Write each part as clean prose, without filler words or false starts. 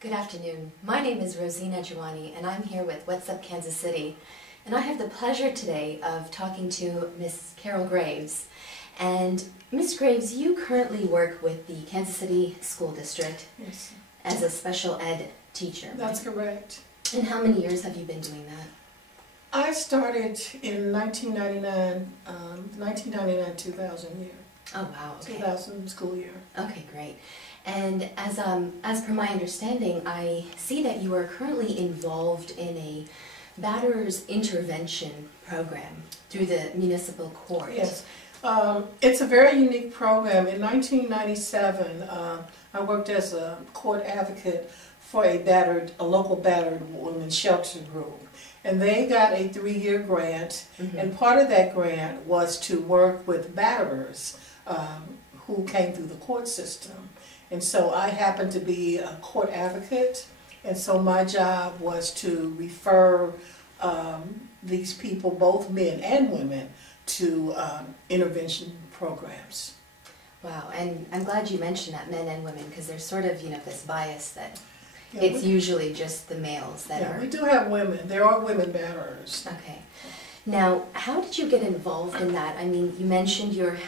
Good afternoon. My name is Rosina Jiwani and I'm here with What's Up Kansas City. And I have the pleasure today of talking to Miss Carol Graves. And Miss Graves, you currently work with the Kansas City School District as a special ed teacher. That's correct. And how many years have you been doing that? I started in 1999-2000 year. Oh wow, okay. 2000 school year. Okay, great. And as per my understanding, I see that you are currently involved in a Batterers Intervention Program through the Municipal Court. Yes. It's a very unique program. In 1997, I worked as a court advocate for a local battered women's shelter group. And they got a 3-year grant, and part of that grant was to work with batterers who came through the court system. And so I happened to be a court advocate, and so my job was to refer these people, both men and women, to intervention programs. Wow, and I'm glad you mentioned that, men and women, because there's sort of, this bias that it's usually just the males that are... We do have women. There are women batterers. Okay. Now, how did you get involved in that? I mean, you mentioned your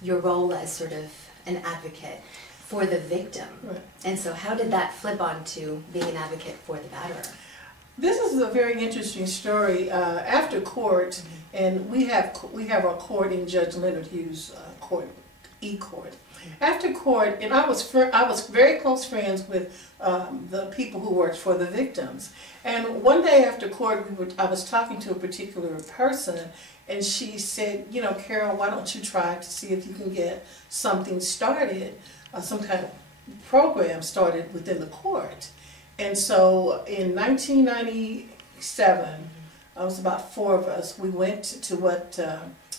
role as sort of an advocate for the victim. Right. And so how did that flip on to being an advocate for the batterer? This is a very interesting story. After court, and we have our court in Judge Leonard Hughes' court, E-Court. After court, and I was very close friends with the people who worked for the victims. And one day after court, I was talking to a particular person, and she said, Carol, why don't you try to see if you can get something started, some kind of program started within the court. And so in 1997, I was about 4 of us, we went to what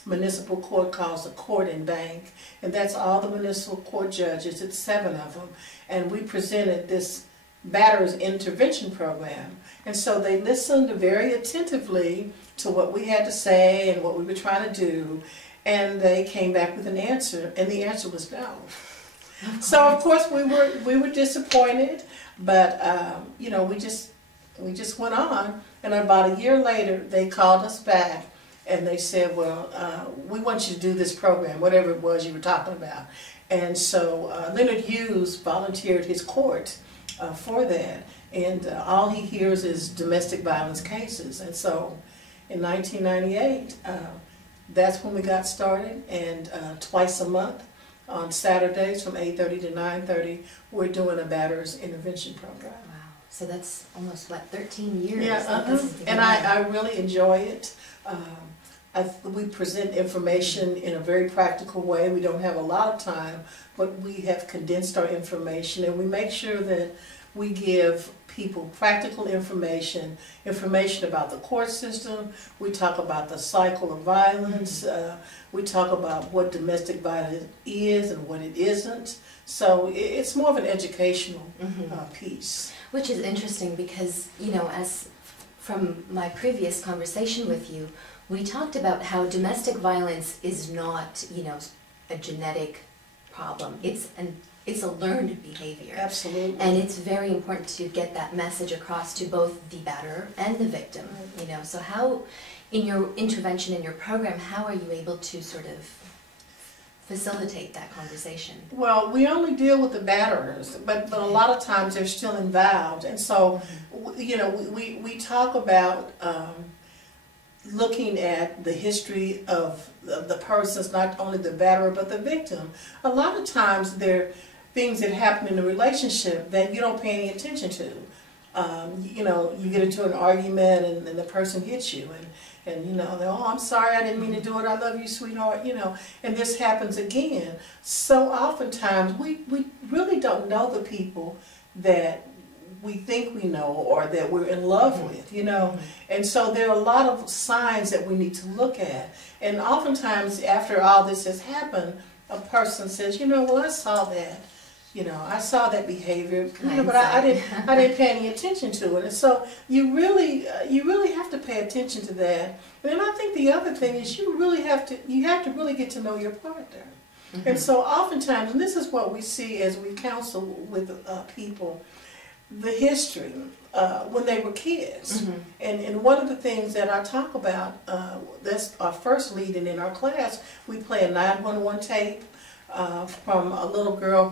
Municipal Court calls a court and bank, and that's all the municipal court judges, it's 7 of them, and we presented this Batterers Intervention Program. And so they listened very attentively to what we had to say and what we were trying to do, and they came back with an answer, and the answer was no. So of course we were disappointed, but we just went on, and about a year later they called us back and they said, well, we want you to do this program, whatever it was you were talking about. And so Leonard Hughes volunteered his court for that, and all he hears is domestic violence cases. And so in 1998, that's when we got started, and twice a month on Saturdays from 8:30 to 9:30, we're doing a Batterers Intervention Program. Wow, so that's almost, what, 13 years? Yeah, and I really enjoy it. We present information in a very practical way. We don't have a lot of time, but we have condensed our information, and we make sure that we give people practical information about the court system. We talk about the cycle of violence. We talk about what domestic violence is and what it isn't. So it's more of an educational piece. Which is interesting because, as from my previous conversation with you, we talked about how domestic violence is not, a genetic problem. It's a learned behavior. Absolutely. And it's very important to get that message across to both the batterer and the victim. So how, in your intervention, in your program, how are you able to sort of facilitate that conversation? Well, we only deal with the batterers, but a lot of times they're still involved, and so we talk about looking at the history of the persons, not only the batterer but the victim. A lot of times there are things that happen in a relationship that you don't pay any attention to. You get into an argument and the person hits you, and oh, I'm sorry, I didn't mean to do it, I love you, sweetheart, and this happens again. So oftentimes we really don't know the people that we think we know or that we're in love with, and so there are a lot of signs that we need to look at. And oftentimes after all this has happened, a person says, well, I saw that. I saw that behavior, but I didn't pay any attention to it. And so you really have to pay attention to that. And then I think the other thing is you have to really get to know your partner. And so oftentimes, and this is what we see as we counsel with people, the history when they were kids. And one of the things that I talk about, that's our first lead-in in our class, we play a 911 tape from a little girl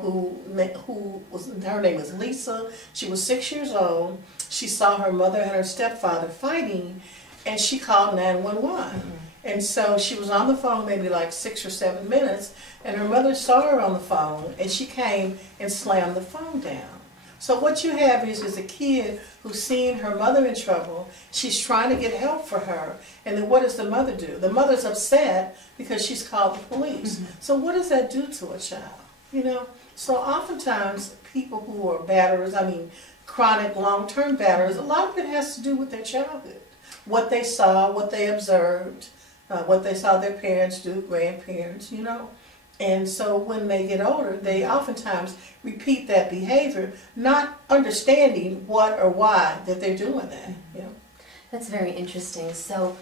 her name was Lisa. She was 6 years old. She saw her mother and her stepfather fighting, and she called 911. And so she was on the phone maybe like 6 or 7 minutes, and her mother saw her on the phone, and she came and slammed the phone down. So what you have is a kid who's seen her mother in trouble. She's trying to get help for her. And then what does the mother do? The mother's upset because she's called the police. So what does that do to a child? You know? So oftentimes people who are batterers, I mean chronic long-term batterers, a lot of it has to do with their childhood. What they saw, what they observed, what they saw their parents do, grandparents, you know. And so when they get older, they oftentimes repeat that behavior, not understanding what or why that they're doing that. You know? That's very interesting. So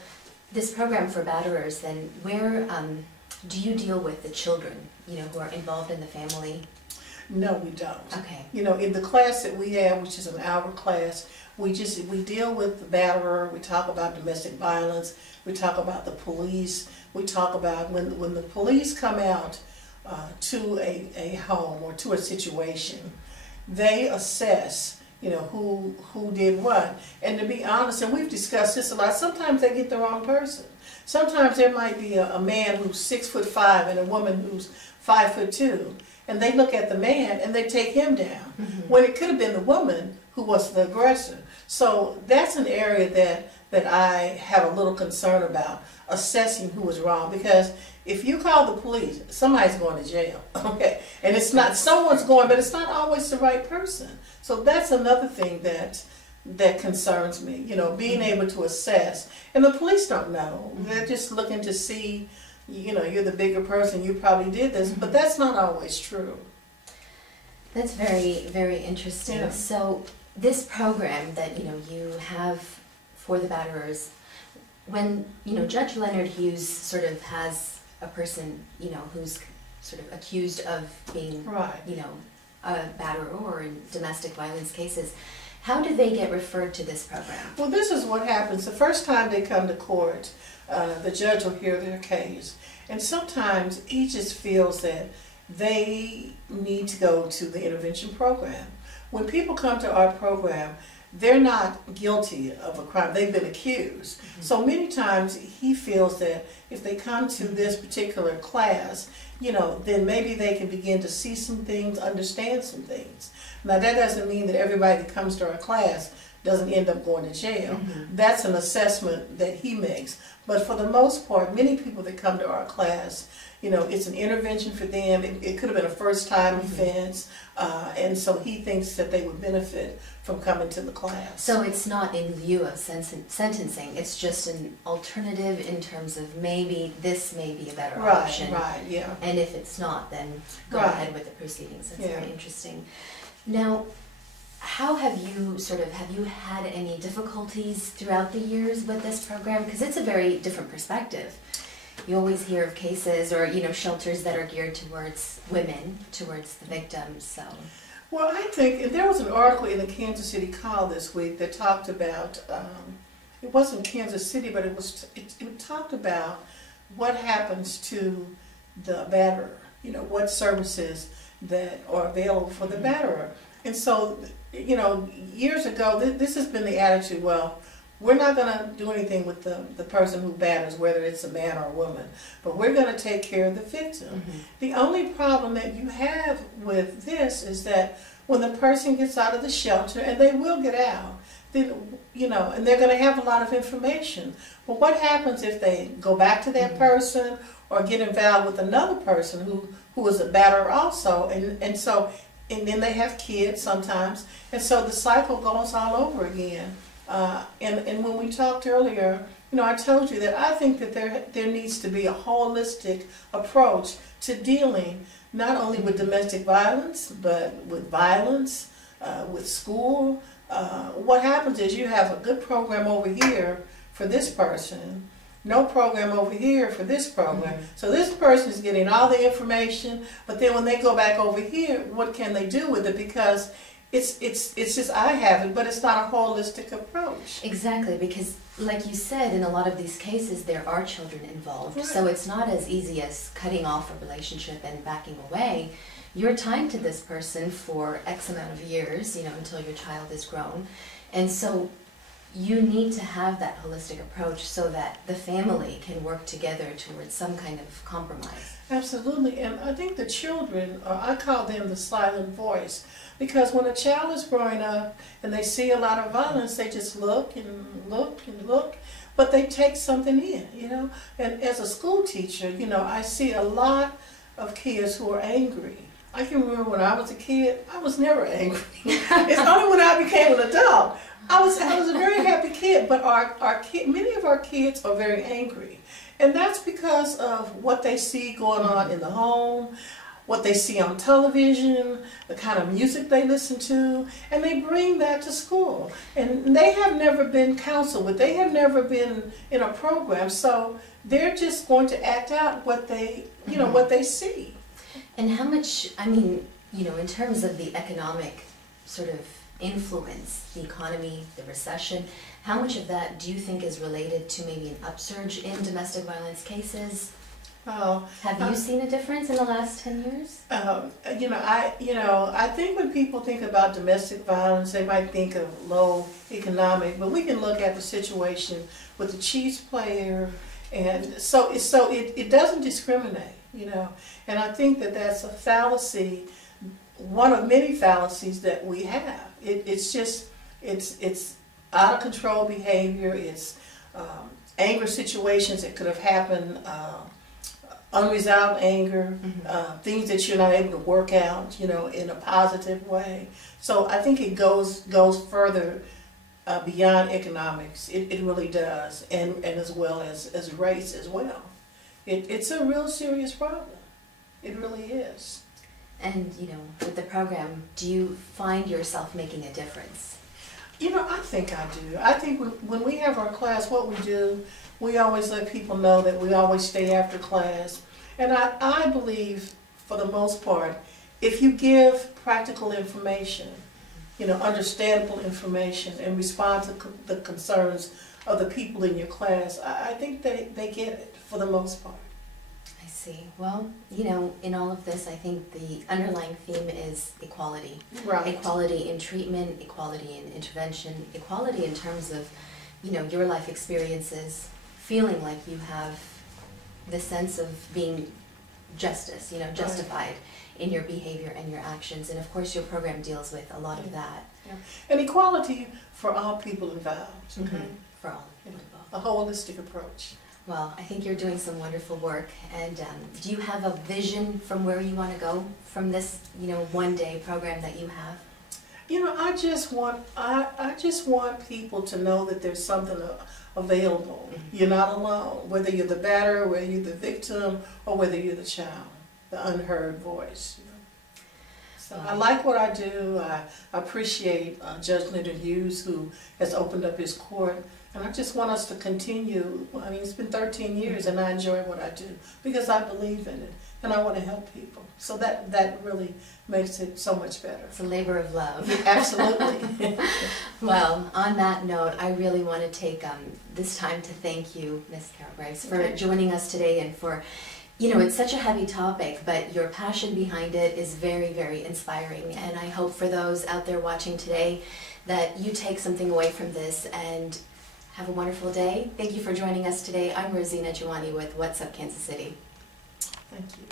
this program for batterers, then, where do you deal with the children, you know, who are involved in the family? No, we don't. Okay. You know, in the class that we have, which is an hour class, we deal with the batterer. We talk about domestic violence. We talk about the police. We talk about when the police come out to a home or to a situation, they assess, you know, who did what. And to be honest, and we've discussed this a lot, sometimes they get the wrong person. Sometimes there might be a man who's 6'5" and a woman who's 5'2", and they look at the man and they take him down, when it could have been the woman who was the aggressor. So that's an area that I have a little concern about, assessing who was wrong, because if you call the police, somebody's going to jail, okay? And it's not, someone's going, but it's not always the right person. So that's another thing that concerns me, you know, being able to assess. And the police don't know. They're just looking to see, you know, you're the bigger person, you probably did this, but that's not always true. That's very, very interesting. Yeah. So this program that, you know, you have for the batterers, when, you know, Judge Leonard Hughes sort of has a person, you know, who's sort of accused of being, you know, a batterer or in domestic violence cases, how do they get referred to this program? Well, this is what happens. The first time they come to court, the judge will hear their case. And sometimes he just feels that they need to go to the intervention program. When people come to our program, they're not guilty of a crime. They've been accused. So many times he feels that if they come to this particular class, you know, then maybe they can begin to see some things, understand some things. Now that doesn't mean that everybody that comes to our class doesn't end up going to jail. That's an assessment that he makes. But for the most part, many people that come to our class, you know, it's an intervention for them. It could have been a first-time offense, and so he thinks that they would benefit from coming to the class. So it's not in lieu of sentencing, it's just an alternative in terms of maybe this may be a better option. Right, yeah. And if it's not, then go ahead with the proceedings. That's very interesting. Now, how have you had any difficulties throughout the years with this program? Because it's a very different perspective. You always hear of cases or, you know, shelters that are geared towards women, towards the victims, so. Well, I think there was an article in the Kansas City Call this week that talked about, it wasn't Kansas City, but it talked about what happens to the batterer, you know, what services that are available for the batterer. And so, you know, years ago, this has been the attitude, well, we're not going to do anything with the person who batters, whether it's a man or a woman, but we're going to take care of the victim. The only problem that you have with this is that when the person gets out of the shelter, and they will get out, then, you know, and they're going to have a lot of information. But what happens if they go back to that person or get involved with another person who is a batterer also, and then they have kids sometimes, and so the cycle goes all over again. And when we talked earlier, you know, I told you that I think that there needs to be a holistic approach to dealing not only with domestic violence, but with violence, with school. What happens is you have a good program over here for this person, no program over here for this program. So this person is getting all the information, but then when they go back over here, what can they do with it? Because it's just I have it, but it's not a holistic approach. Exactly, because like you said, in a lot of these cases there are children involved, Right. so it's not as easy as cutting off a relationship and backing away. You're tied to this person for X amount of years, you know, until your child is grown, and so you need to have that holistic approach so that the family can work together towards some kind of compromise. Absolutely, and I think the children, I call them the silent voice, because when a child is growing up and they see a lot of violence, they just look and look and look, but they take something in, you know. And as a school teacher, you know, I see a lot of kids who are angry. I can remember when I was a kid, I was never angry. It's only when I became an adult. I was a very happy kid, but many of our kids are very angry. And that's because of what they see going on in the home, what they see on television, the kind of music they listen to, and they bring that to school. And they have never been counseled with, they have never been in a program, so they're just going to act out what they, you know, what they see. And how much, I mean, you know, in terms of the economic sort of influence, the economy, the recession, how much of that do you think is related to maybe an upsurge in domestic violence cases? Have you seen a difference in the last 10 years? I think when people think about domestic violence, they might think of low economic, but we can look at the situation with the Chiefs player, and so it doesn't discriminate, you know. And I think that that's a fallacy, one of many fallacies that we have. It's out of control behavior. It's anger situations that could have happened, unresolved anger, things that you're not able to work out, you know, in a positive way. So I think it goes further beyond economics. It really does, and as well as race as well. It's a real serious problem. It really is. And, you know, with the program, do you find yourself making a difference? You know, I think I do. I think when we have our class, what we do, we always let people know that we always stay after class. And I believe, for the most part, if you give practical information, you know, understandable information, and respond to the concerns of the people in your class, I think they get it for the most part. I see. Well, you know, in all of this, I think the underlying theme is equality. Right. Equality in treatment, equality in intervention, equality in terms of, you know, your life experiences, feeling like you have the sense of being justice, you know, justified in your behavior and your actions. And of course your program deals with a lot of that. Yeah. And equality for all people involved. Okay? For all people involved. A holistic approach. Well, I think you're doing some wonderful work. And do you have a vision from where you want to go from this, you know, one-day program that you have? You know, I just want people to know that there's something available. You're not alone, whether you're the batterer, whether you're the victim, or whether you're the child, the unheard voice. You know? So I like what I do. I appreciate Judge Leonard Hughes, who has opened up his court. And I just want us to continue. I mean, it's been 13 years and I enjoy what I do because I believe in it and I want to help people. So that really makes it so much better. It's a labor of love. Absolutely. Well, on that note, I really want to take this time to thank you, Ms. Carol Graves, for joining us today and for, you know, it's such a heavy topic, but your passion behind it is very, very inspiring. And I hope for those out there watching today that you take something away from this and have a wonderful day. Thank you for joining us today. I'm Rosina Jiwani with What's Up Kansas City. Thank you.